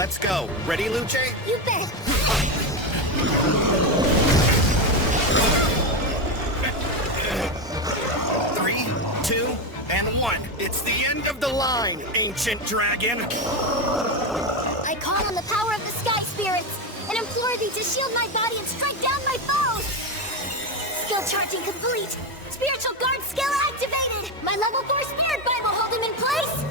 Let's go. Ready, Luce? You bet. 3, 2, and 1. It's the end of the line, ancient dragon. I call on the power of the sky spirits and implore thee to shield my body and strike down my foes. Skill charging complete. Spiritual guard skill activated. My level 4 spirit bible hold him in place.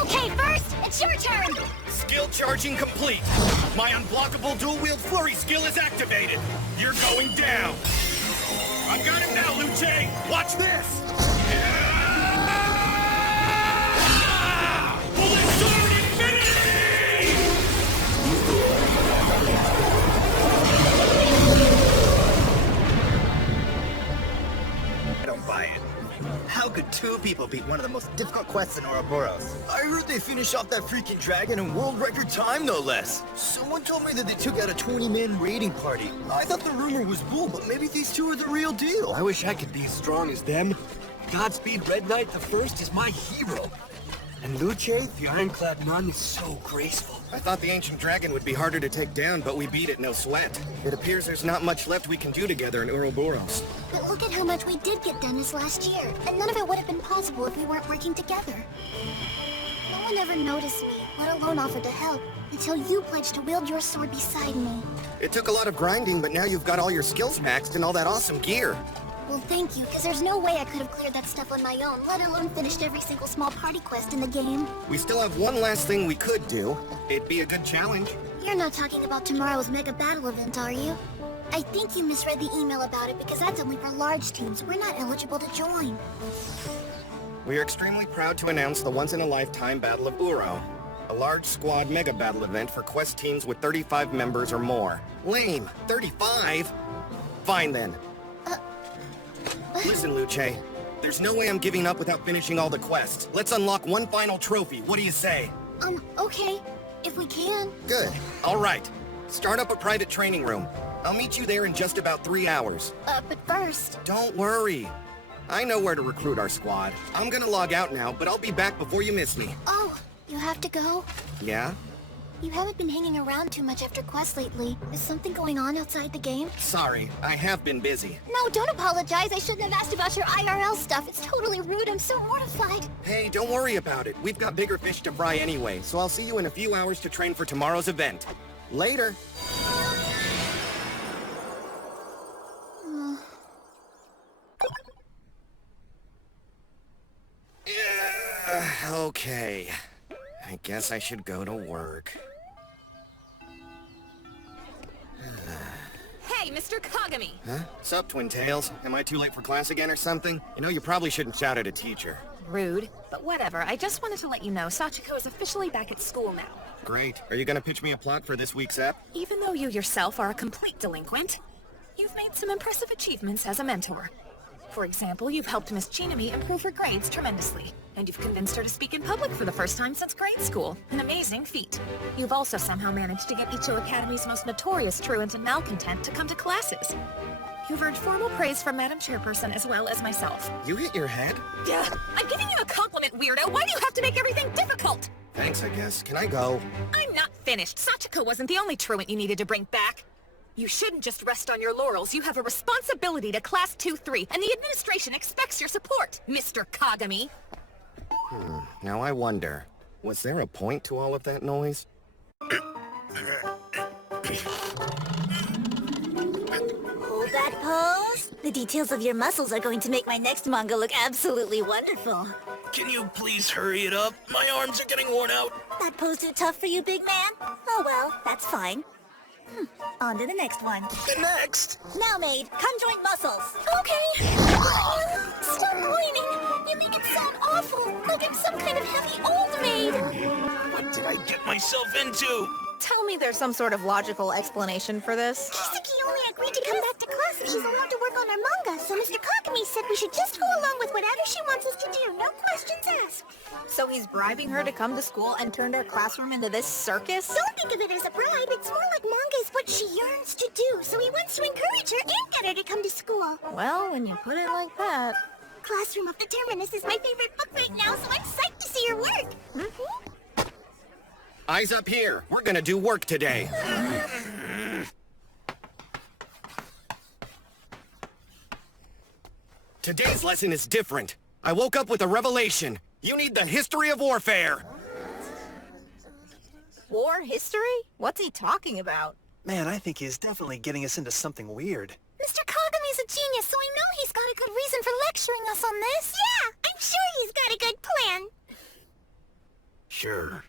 Okay, first, it's your turn. Skill charging complete. My unblockable dual-wield flurry skill is activated. You're going down. I've got him now, Luce. Watch this. Bullet sword infinity! I don't buy it. How could two people beat one of the most difficult quests in Ouroboros? I heard they finished off that freaking dragon in world record time, no less. Someone told me that they took out a 20-man raiding party. I thought the rumor was bull, but maybe these two are the real deal. I wish I could be as strong as them. Godspeed Red Knight the First is my hero. And Luce, the ironclad nun, is so graceful. I thought the ancient dragon would be harder to take down, but we beat it no sweat. It appears there's not much left we can do together in Ouroboros. But look at how much we did get done this last year, and none of it would have been possible if we weren't working together. No one ever noticed me, let alone offered to help, until you pledged to wield your sword beside me. It took a lot of grinding, but now you've got all your skills maxed and all that awesome gear. Well, thank you, because there's no way I could have cleared that stuff on my own, let alone finished every single small party quest in the game. We still have one last thing we could do. It'd be a good challenge. You're not talking about tomorrow's mega battle event, are you? I think you misread the email about it because that's only for large teams. We're not eligible to join. We are extremely proud to announce the once-in-a-lifetime Battle of Uro, a large squad mega battle event for quest teams with 35 members or more. Lame. 35? Fine then. Listen, Luce. There's no way I'm giving up without finishing all the quests. Let's unlock one final trophy. What do you say? Okay. If we can. Good. All right. Start up a private training room. I'll meet you there in just about 3 hours. But first... Don't worry. I know where to recruit our squad. I'm gonna log out now, but I'll be back before you miss me. Oh, you have to go? Yeah? You haven't been hanging around too much after quests lately. Is something going on outside the game? Sorry, I have been busy. No, don't apologize. I shouldn't have asked about your IRL stuff. It's totally rude. I'm so mortified. Hey, don't worry about it. We've got bigger fish to fry anyway, so I'll see you in a few hours to train for tomorrow's event. Later. Okay. I guess I should go to work. Hey, Mr. Kagami! Huh? Sup, Twin Tails? Am I too late for class again or something? You know, you probably shouldn't shout at a teacher. Rude. But whatever, I just wanted to let you know Sachiko is officially back at school now. Great. Are you gonna pitch me a plot for this week's ep? Even though you yourself are a complete delinquent, you've made some impressive achievements as a mentor. For example, you've helped Miss Chinami improve her grades tremendously, and you've convinced her to speak in public for the first time since grade school. An amazing feat. You've also somehow managed to get Icho Academy's most notorious truant and malcontent to come to classes. You've earned formal praise from Madam Chairperson as well as myself. You hit your head? Yeah, I'm giving you a compliment, weirdo! Why do you have to make everything difficult? Thanks, I guess. Can I go? I'm not finished. Sachiko wasn't the only truant you needed to bring back. You shouldn't just rest on your laurels. You have a responsibility to Class 2-3, and the administration expects your support, Mr. Kagami. Now I wonder, was there a point to all of that noise? Hold that pose. The details of your muscles are going to make my next manga look absolutely wonderful. Can you please hurry it up? My arms are getting worn out. That pose too tough for you, big man? Oh well, that's fine. On to the next one. Next! Now, maid, come join muscles. Okay. Stop whining. You make it sound awful, like I'm some kind of heavy old maid. What did I get myself into? Tell me there's some sort of logical explanation for this. Kiseki only agreed to come back to class if she's allowed to work on her manga, so Mr. Kagami said we should just go along with whatever she wants us to do, no questions asked. So he's bribing her to come to school and turned our classroom into this circus? Don't think of it as a bribe, it's more like manga is what she yearns to do, so he wants to encourage her and get her to come to school. Well, when you put it like that... classroom of the Terminus is my favorite book right now, so I'm psyched to see your work. Eyes up here. We're gonna do work today. Today's lesson is different. I woke up with a revelation. You need the history of warfare. War history? What's he talking about? Man, I think he's definitely getting us into something weird. Mr. Kagami's a genius, so I know he's got a good reason for lecturing us on this. Yeah, I'm sure he's got a good plan. Sure.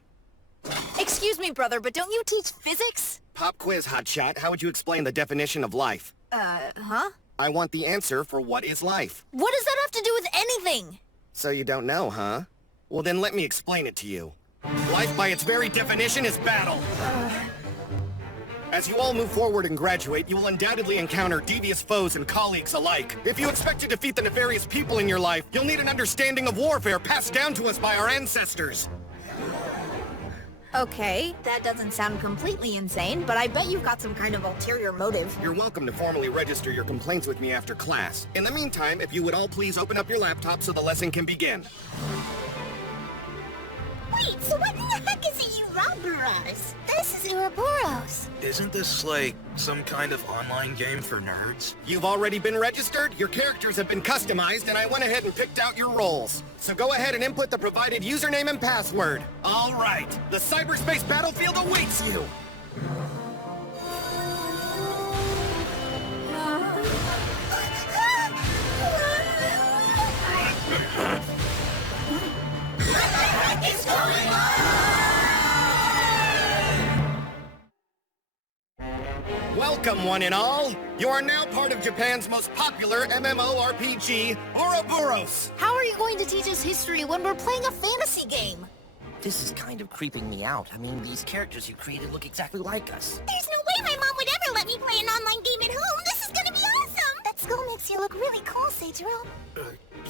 Excuse me, brother, but don't you teach physics? Pop quiz, hotshot. How would you explain the definition of life? Huh? I want the answer for what is life. What does that have to do with anything? So you don't know, huh? Well, then let me explain it to you. Life, by its very definition, is battle. As you all move forward and graduate, you will undoubtedly encounter devious foes and colleagues alike. If you expect to defeat the nefarious people in your life, you'll need an understanding of warfare passed down to us by our ancestors. Okay, that doesn't sound completely insane, but I bet you've got some kind of ulterior motive. You're welcome to formally register your complaints with me after class. In the meantime, if you would all please open up your laptop so the lesson can begin. Wait, so what in the heck is a Ouroboros? This is Ouroboros. Isn't this like some kind of online game for nerds? You've already been registered, your characters have been customized, and I went ahead and picked out your roles. So go ahead and input the provided username and password. All right, the cyberspace battlefield awaits you. It's going on! Welcome, one and all. You are now part of Japan's most popular MMORPG, Ouroboros. How are you going to teach us history when we're playing a fantasy game? This is kind of creeping me out. I mean, these characters you created look exactly like us. There's no way my mom would ever let me play an online game at home. This is gonna be awesome! That skull makes you look really cool, Seijiro.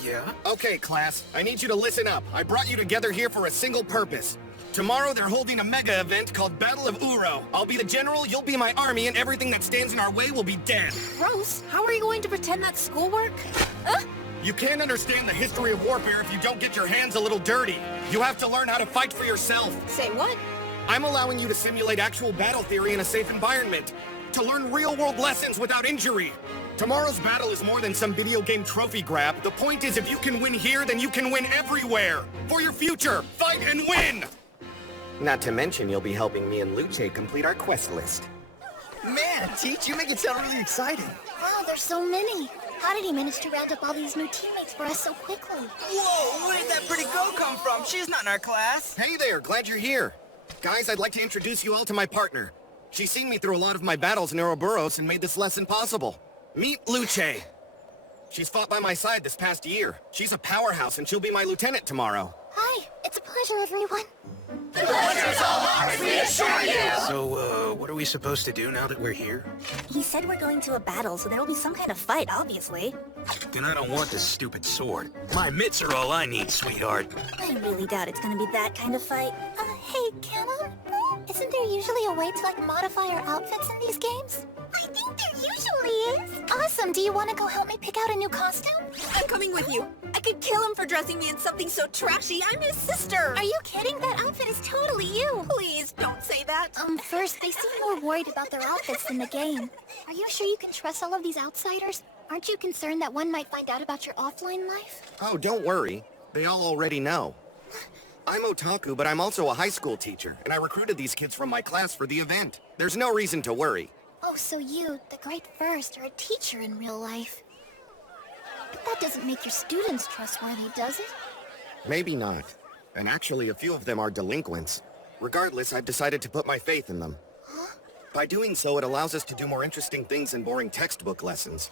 Yeah? Okay, class, I need you to listen up. I brought you together here for a single purpose. Tomorrow they're holding a mega event called Battle of Uro. I'll be the general, you'll be my army, and everything that stands in our way will be dead. Gross. How are you going to pretend that's schoolwork? You can't understand the history of warfare if you don't get your hands a little dirty. You have to learn how to fight for yourself. Say what? I'm allowing you to simulate actual battle theory in a safe environment. To learn real-world lessons without injury. Tomorrow's battle is more than some video game trophy grab. The point is, if you can win here, then you can win everywhere. For your future, fight and win! Not to mention, you'll be helping me and Luce complete our quest list. Man, Teach, you make it sound really exciting. Wow, there's so many. How did he manage to round up all these new teammates for us so quickly? Whoa, where did that pretty girl come from? She's not in our class. Hey there, glad you're here. Guys, I'd like to introduce you all to my partner. She's seen me through a lot of my battles in Ouroboros and made this lesson possible. Meet Luce. She's fought by my side this past year. She's a powerhouse and she'll be my lieutenant tomorrow. Hi, it's a pleasure, everyone. So, what are we supposed to do now that we're here? He said we're going to a battle, so there will be some kind of fight, obviously. Then I don't want this stupid sword. My mitts are all I need, sweetheart. I really doubt it's gonna be that kind of fight. Hey, Kenna? Isn't there usually a way to, modify our outfits in these games? I think there usually is. Awesome, do you want to go help me pick out a new costume? I'm coming with you. I could kill him for dressing me in something so trashy. I'm his sister. Are you kidding? That outfit is totally you. Please don't say that. First, they seem more worried about their outfits than the game. Are you sure you can trust all of these outsiders? Aren't you concerned that one might find out about your offline life? Oh, don't worry. They all already know. I'm otaku, but I'm also a high school teacher, and I recruited these kids from my class for the event. There's no reason to worry. Oh, so you, the great first, are a teacher in real life. But that doesn't make your students trustworthy, does it? Maybe not. And actually, a few of them are delinquents. Regardless, I've decided to put my faith in them. Huh? By doing so, it allows us to do more interesting things than boring textbook lessons.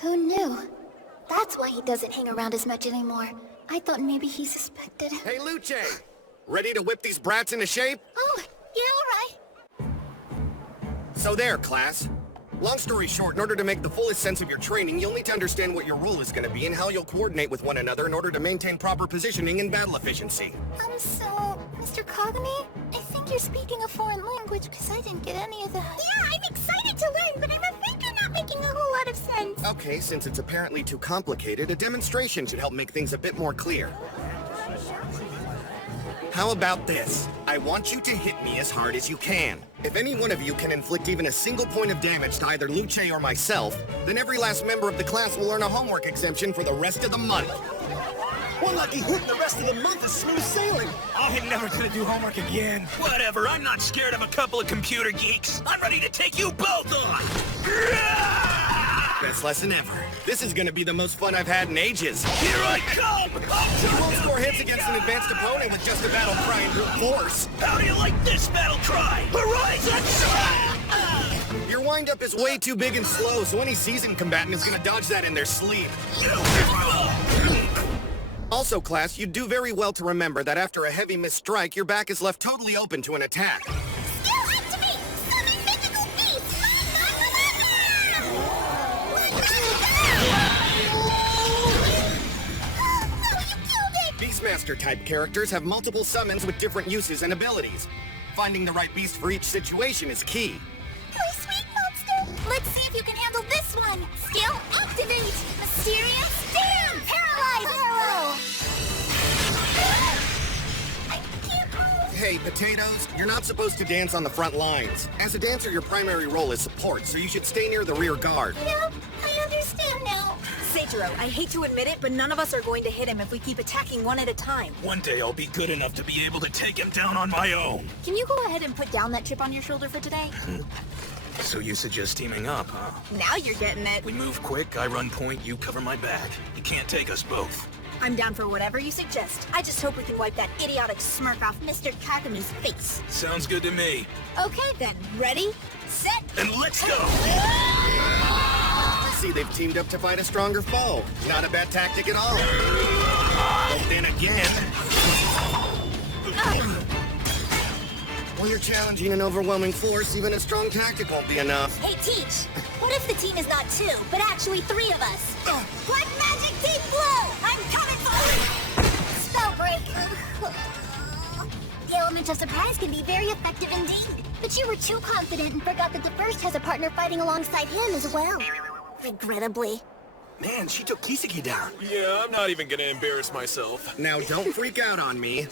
Who knew? That's why he doesn't hang around as much anymore. I thought maybe he suspected. Hey, Luce! Ready to whip these brats into shape? Oh, yeah, all right. So there, class. Long story short, in order to make the fullest sense of your training, you'll need to understand what your role is going to be and how you'll coordinate with one another in order to maintain proper positioning and battle efficiency. So, Mr. Kagami, I think you're speaking a foreign language because I didn't get any of that. Yeah, I'm excited to learn, but I'm afraid you're not making a whole lot of sense. Okay, since it's apparently too complicated, a demonstration should help make things a bit more clear. How about this? I want you to hit me as hard as you can. If any one of you can inflict even a single point of damage to either Luce or myself, then every last member of the class will earn a homework exemption for the rest of the month. One lucky hit and the rest of the month is smooth sailing. I'm never gonna do homework again. Whatever, I'm not scared of a couple of computer geeks. I'm ready to take you both on! Best lesson ever. This is gonna be the most fun I've had in ages. Here I come! You won't score hits against an advanced opponent with just a battle cry and brute force. How do you like this battle cry? Horizon! Your windup is way too big and slow, so any seasoned combatant is gonna dodge that in their sleep. Also, class, you do very well to remember that after a heavy missed strike, your back is left totally open to an attack. Skill activate! Summon mythical beast! Beastmaster-type characters have multiple summons with different uses and abilities. Finding the right beast for each situation is key. My sweet monster! Let's see if you can handle this one! Skill activate! Mysterious Stand! Paralyze Arrow! I can't move! Hey, potatoes, you're not supposed to dance on the front lines. As a dancer, your primary role is support, so you should stay near the rear guard. Yep, I understand now. Seijiro, I hate to admit it, but none of us are going to hit him if we keep attacking one at a time. One day I'll be good enough to be able to take him down on my own. Can you go ahead and put down that chip on your shoulder for today? So you suggest teaming up, huh? Now you're getting it. We move quick, I run point, you cover my back. You can't take us both. I'm down for whatever you suggest. I just hope we can wipe that idiotic smirk off Mr. Kagami's face. Sounds good to me. Okay then, ready, set, And let's go! I see they've teamed up to fight a stronger foe. Not a bad tactic at all. But then again... When you're challenging an overwhelming force, even a strong tactic won't be enough. Hey, Teach, what if the team is not 2, but actually 3 of us? Black Magic Deep Blue! I'm coming for you! Spell break! The element of surprise can be very effective indeed. But you were too confident and forgot that the first has a partner fighting alongside him as well. Regrettably. Man, she took Kiseki down. Yeah, I'm not even gonna embarrass myself. Now don't freak out on me.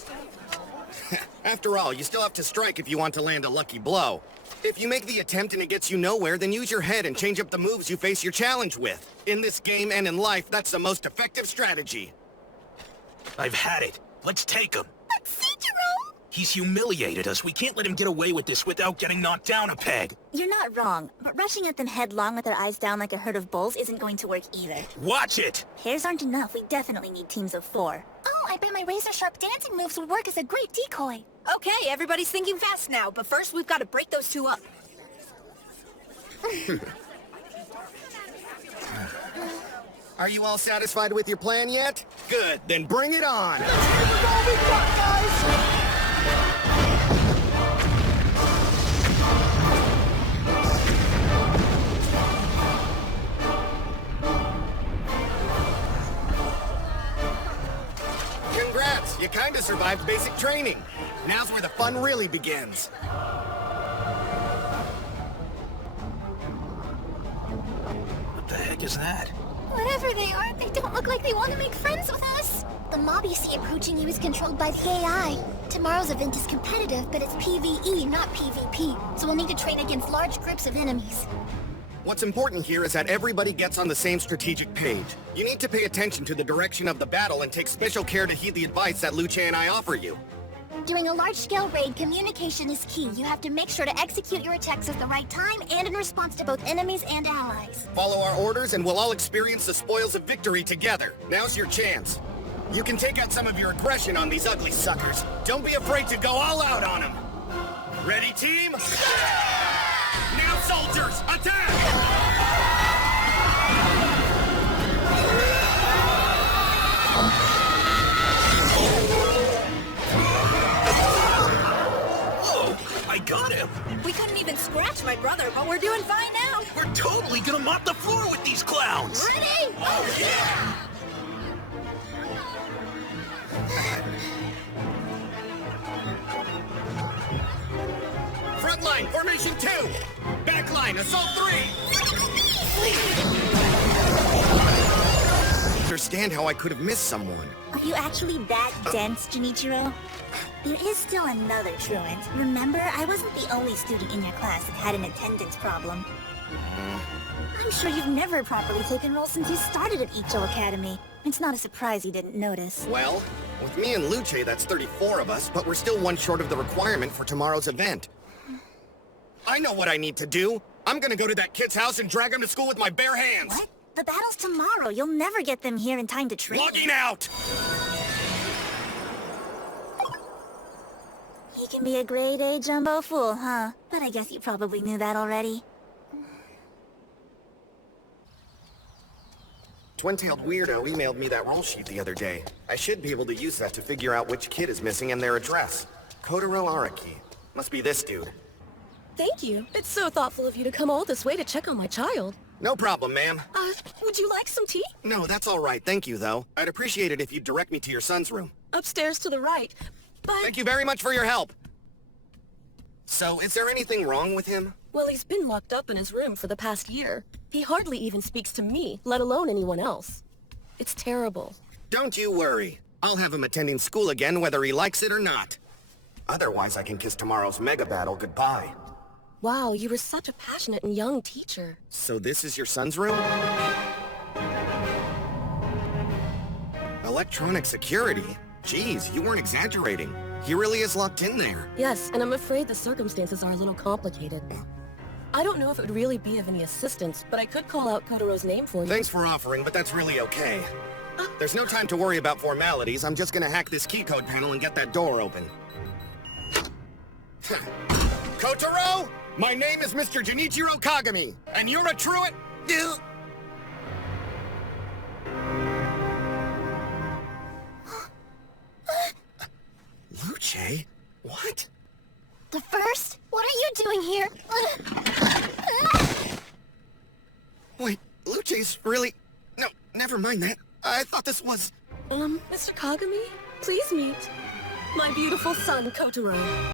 After all, you still have to strike if you want to land a lucky blow. If you make the attempt and it gets you nowhere, then use your head and change up the moves you face your challenge with. In this game and in life, that's the most effective strategy. I've had it. Let's take him. But Seijiro! He's humiliated us. We can't let him get away with this without getting knocked down a peg. You're not wrong, but rushing at them headlong with our eyes down like a herd of bulls isn't going to work either. Watch it! Pairs aren't enough. We definitely need teams of 4. Oh, I bet my razor-sharp dancing moves would work as a great decoy. Okay, everybody's thinking fast now, but first we've got to break those 2 up. Are you all satisfied with your plan yet? Good, then bring it on! Congrats! You kinda survived basic training. Now's where the fun really begins. What the heck is that? Whatever they are, they don't look like they want to make friends with us. The mob you see approaching you is controlled by the AI. Tomorrow's event is competitive, but it's PvE, not PvP, so we'll need to train against large groups of enemies. What's important here is that everybody gets on the same strategic page. You need to pay attention to the direction of the battle and take special care to heed the advice that Luce and I offer you. During a large-scale raid, communication is key. You have to make sure to execute your attacks at the right time and in response to both enemies and allies. Follow our orders and we'll all experience the spoils of victory together. Now's your chance. You can take out some of your aggression on these ugly suckers. Don't be afraid to go all out on them. Ready, team? Now, soldiers, attack! I got him! We couldn't even scratch my brother, but we're doing fine now. We're totally gonna mop the floor with these clowns! Ready? Oh, yeah! Front line, formation 2! Back line, assault 3! Understand how I could have missed someone. Are you actually that dense, Junichiro? There is still another truant. Remember, I wasn't the only student in your class that had an attendance problem. I'm sure you've never properly taken roll since you started at Icho Academy. It's not a surprise you didn't notice. Well, with me and Luce, that's 34 of us, but we're still one short of the requirement for tomorrow's event. I know what I need to do. I'm gonna go to that kid's house and drag him to school with my bare hands. What? The battle's tomorrow. You'll never get them here in time to train. Logging out! He can be a grade A jumbo fool, huh? But I guess you probably knew that already. Twin-tailed weirdo emailed me that roll sheet the other day. I should be able to use that to figure out which kid is missing and their address. Kotaro Araki. Must be this dude. Thank you. It's so thoughtful of you to come all this way to check on my child. No problem, ma'am. Would you like some tea? No, that's all right. Thank you, though. I'd appreciate it if you'd direct me to your son's room. Upstairs to the right. But... Thank you very much for your help. So, is there anything wrong with him? Well, he's been locked up in his room for the past year. He hardly even speaks to me, let alone anyone else. It's terrible. Don't you worry. I'll have him attending school again whether he likes it or not. Otherwise, I can kiss tomorrow's mega battle goodbye. Wow, you were such a passionate and young teacher. So this is your son's room? Electronic security? Jeez, you weren't exaggerating. He really is locked in there. Yes, and I'm afraid the circumstances are a little complicated. I don't know if it would really be of any assistance, but I could call out Kotaro's name for you. Thanks for offering, but that's really okay. There's no time to worry about formalities. I'm just gonna hack this keycode panel and get that door open. Kotaro! My name is Mr. Junichiro Kagami, and you're a truant... Luce? What? The first? What are you doing here? Wait, Luce's really... No, never mind that. I thought this was... Mr. Kagami, please meet my beautiful son, Kotaro.